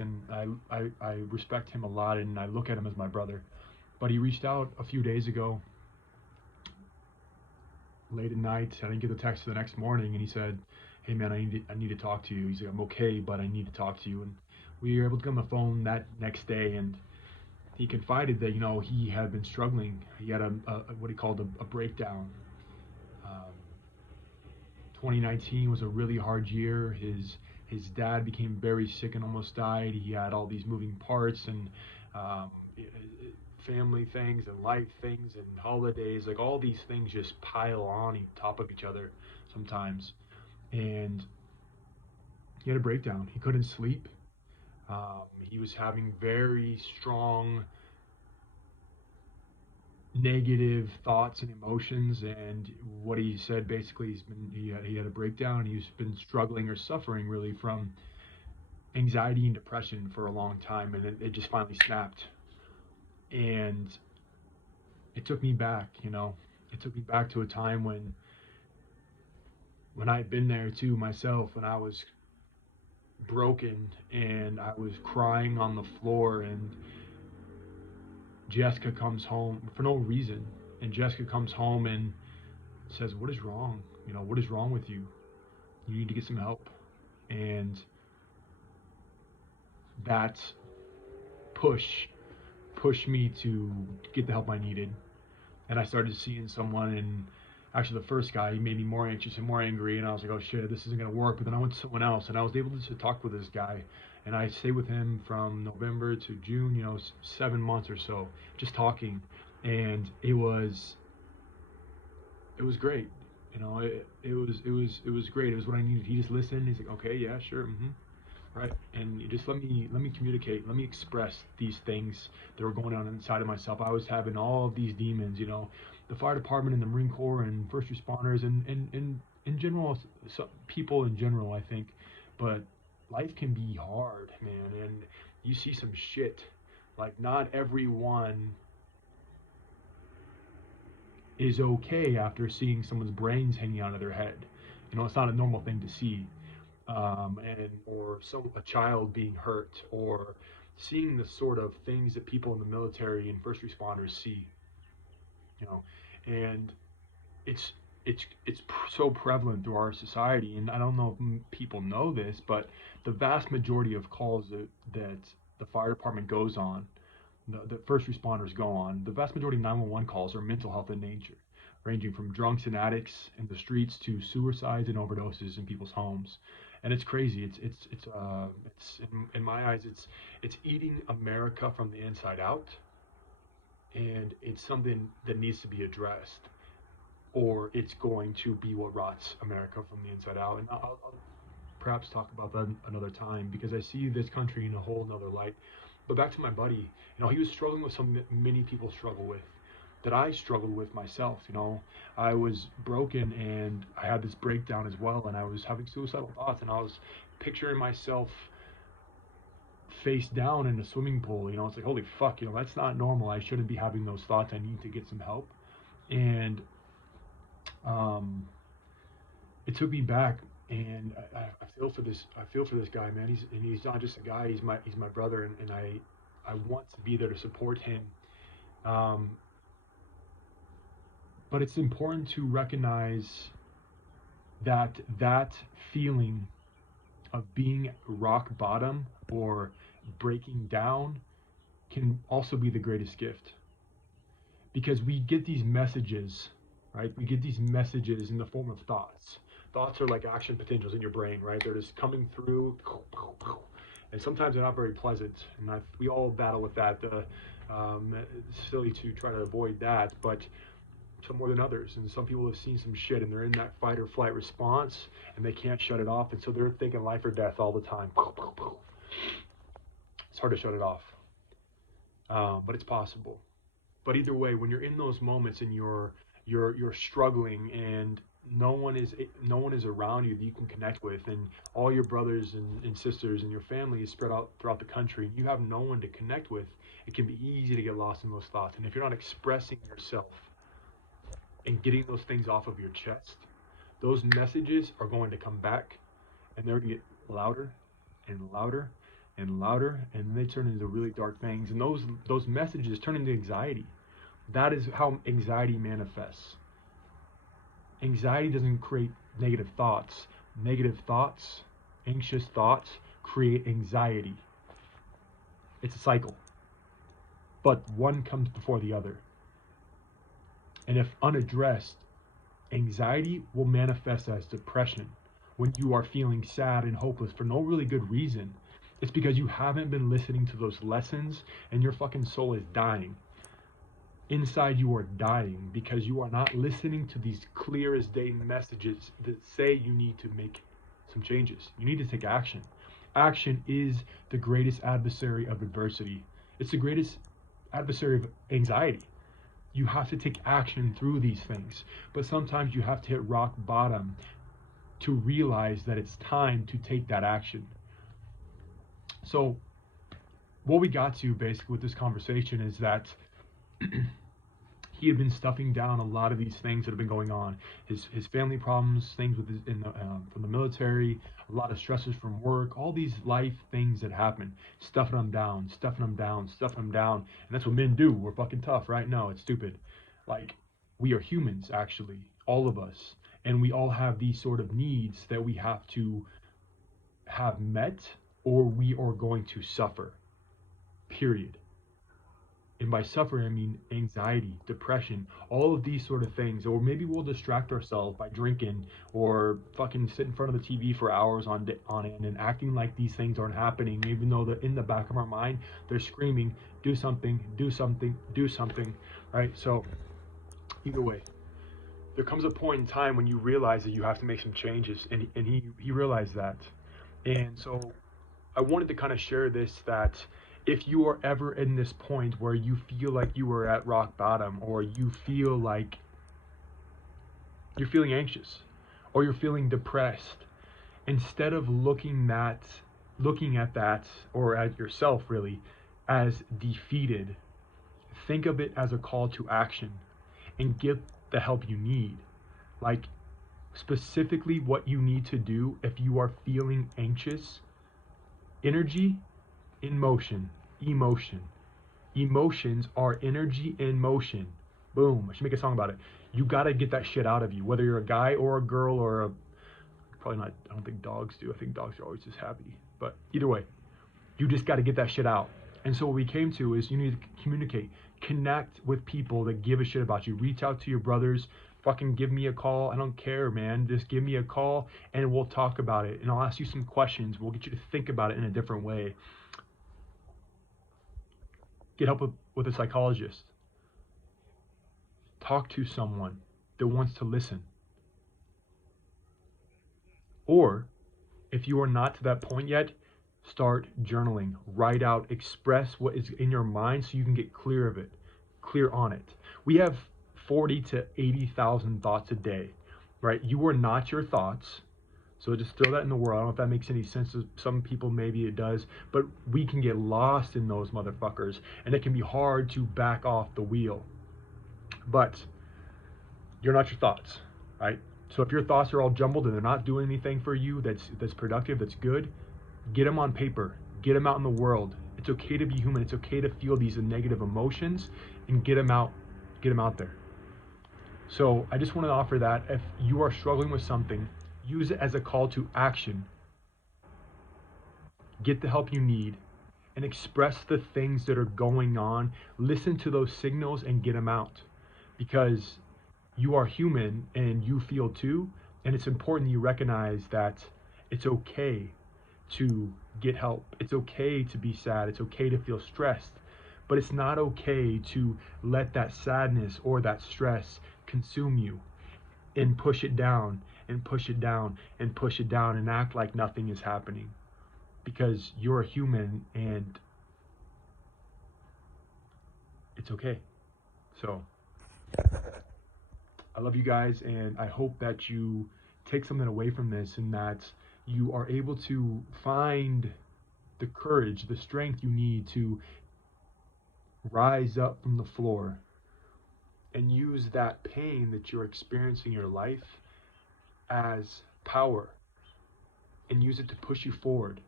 and I respect him a lot, and I look at him as my brother. But he reached out a few days ago, late at night. I didn't get the text the next morning, and he said, "Hey man, I need to talk to you." He's like, "I'm okay, but I need to talk to you." And we were able to get on the phone that next day, and he confided that he had been struggling. He had a what he called a breakdown. Um, 2019 was a really hard year. His dad became very sick and almost died. He had all these moving parts and um, family things and life things and holidays. Like all these things just pile on top of each other sometimes. And he had a breakdown. He couldn't sleep. He was having very strong negative thoughts and emotions. And what he said basically, he had a breakdown. He's been struggling or suffering really from anxiety and depression for a long time, and it just finally snapped. And it took me back. It took me back to a time when I had been there too myself, when I was broken and I was crying on the floor, and Jessica comes home for no reason. And Jessica comes home and says, "What is wrong? What is wrong with you? You need to get some help." And that push pushed me to get the help I needed. And I started seeing someone, and actually the first guy, he made me more anxious and more angry, and I was like, oh shit, this isn't gonna work. But then I went to someone else, and I was able to talk with this guy, and I stayed with him from November to June, 7 months or so, just talking. And it was great. It was great. It was what I needed. He just listened. He's like, okay, yeah, sure, right. And you just let me communicate, let me express these things that were going on inside of myself. I was having all of these demons, the fire department and the Marine Corps and first responders and in general, people in general, I think. But life can be hard, man, and you see some shit. Like, not everyone is okay after seeing someone's brains hanging out of their head. It's not a normal thing to see. And or a child being hurt, or seeing the sort of things that people in the military and first responders see, you know, and it's so prevalent through our society. And I don't know if people know this, but the vast majority of calls that the fire department goes on, the first responders go on, the vast majority of 911 calls are mental health in nature, ranging from drunks and addicts in the streets to suicides and overdoses in people's homes. And it's crazy. It's in my eyes, it's eating America from the inside out, and it's something that needs to be addressed, or it's going to be what rots America from the inside out. And I'll perhaps talk about that another time, because I see this country in a whole nother light. But back to my buddy, he was struggling with something that many people struggle with, that I struggled with myself. I was broken and I had this breakdown as well, and I was having suicidal thoughts, and I was picturing myself face down in a swimming pool. It's like, holy fuck, that's not normal. I shouldn't be having those thoughts. I need to get some help. And um, it took me back, and I feel for this. I feel for this guy, man. He's not just a guy. He's my brother, and I want to be there to support him. Um, but it's important to recognize that feeling of being rock bottom or breaking down can also be the greatest gift, because we get these messages, right? We get these messages in the form of thoughts. Thoughts are like action potentials in your brain, right? They're just coming through, and sometimes they're not very pleasant. And we all battle with that. It's silly to try to avoid that, but some more than others. And some people have seen some shit, and they're in that fight or flight response, and they can't shut it off, and so they're thinking life or death all the time. It's hard to shut it off, but it's possible. But either way, when you're in those moments and you're struggling, and no one is around you that you can connect with, and all your brothers and sisters and your family is spread out throughout the country, and you have no one to connect with, it can be easy to get lost in those thoughts. And if you're not expressing yourself and getting those things off of your chest, those messages are going to come back, and they're going to get louder and louder and louder, and then they turn into really dark things. And those messages turn into anxiety. That is how anxiety manifests. Anxiety doesn't create negative thoughts. Negative thoughts, anxious thoughts, create anxiety. It's a cycle, but one comes before the other. And if unaddressed, anxiety will manifest as depression. When you are feeling sad and hopeless for no really good reason, it's because you haven't been listening to those lessons and your fucking soul is dying. Inside you are dying because you are not listening to these clear as day messages that say you need to make some changes. You need to take action. Action is the greatest adversary of adversity. It's the greatest adversary of anxiety. You have to take action through these things, but sometimes you have to hit rock bottom to realize that it's time to take that action. So what we got to basically with this conversation is that he had been stuffing down a lot of these things that have been going on. His family problems, things with from the military, a lot of stresses from work, all these life things that happen, stuffing them down, stuffing them down, stuffing them down. And that's what men do. We're fucking tough, right? No, it's stupid. Like, we are humans, actually, all of us. And we all have these sort of needs that we have to have met, or we are going to suffer, period. And by suffering, I mean anxiety, depression, all of these sort of things. Or maybe we'll distract ourselves by drinking or fucking sit in front of the TV for hours on end and acting like these things aren't happening, even though they're in the back of our mind, they're screaming, do something, do something, do something, right? So either way, there comes a point in time when you realize that you have to make some changes, and he realized that. And so I wanted to kind of share this, that if you are ever in this point where you feel like you are at rock bottom, or you feel like you're feeling anxious or you're feeling depressed, instead of looking at that, or at yourself really, as defeated, think of it as a call to action and get the help you need. Like, specifically what you need to do if you are feeling anxious: energy in motion, emotion. Emotions are energy in motion. Boom. I should make a song about it. You gotta get that shit out of you, whether you're a guy or a girl or a, probably not, I don't think dogs do. I think dogs are always just happy. But either way, you just gotta get that shit out. And so what we came to is you need to communicate, connect with people that give a shit about you. Reach out to your brothers. Fucking give me a call. I don't care, man. Just give me a call and we'll talk about it. And I'll ask you some questions. We'll get you to think about it in a different way. Get help with a psychologist. Talk to someone that wants to listen. Or if you are not to that point yet, start journaling. Write out, express what is in your mind so you can get clear of it, clear on it. We have 40 to 80,000 thoughts a day, right? You are not your thoughts. So just throw that in the world. I don't know if that makes any sense to some people, maybe it does, but we can get lost in those motherfuckers, and it can be hard to back off the wheel. But you're not your thoughts, right? So if your thoughts are all jumbled and they're not doing anything for you that's productive, that's good, get them on paper, get them out in the world. It's okay to be human. It's okay to feel these negative emotions and get them out there. So I just want to offer that if you are struggling with something, use it as a call to action. Get the help you need and express the things that are going on. Listen to those signals and get them out, because you are human and you feel too. And it's important you recognize that it's okay to get help. It's okay to be sad. It's okay to feel stressed, but it's not okay to let that sadness or that stress consume you and push it down and push it down and push it down and act like nothing is happening, because you're a human and it's okay. So I love you guys, and I hope that you take something away from this and that you are able to find the courage, the strength you need to rise up from the floor and use that pain that you're experiencing in your life as power and use it to push you forward.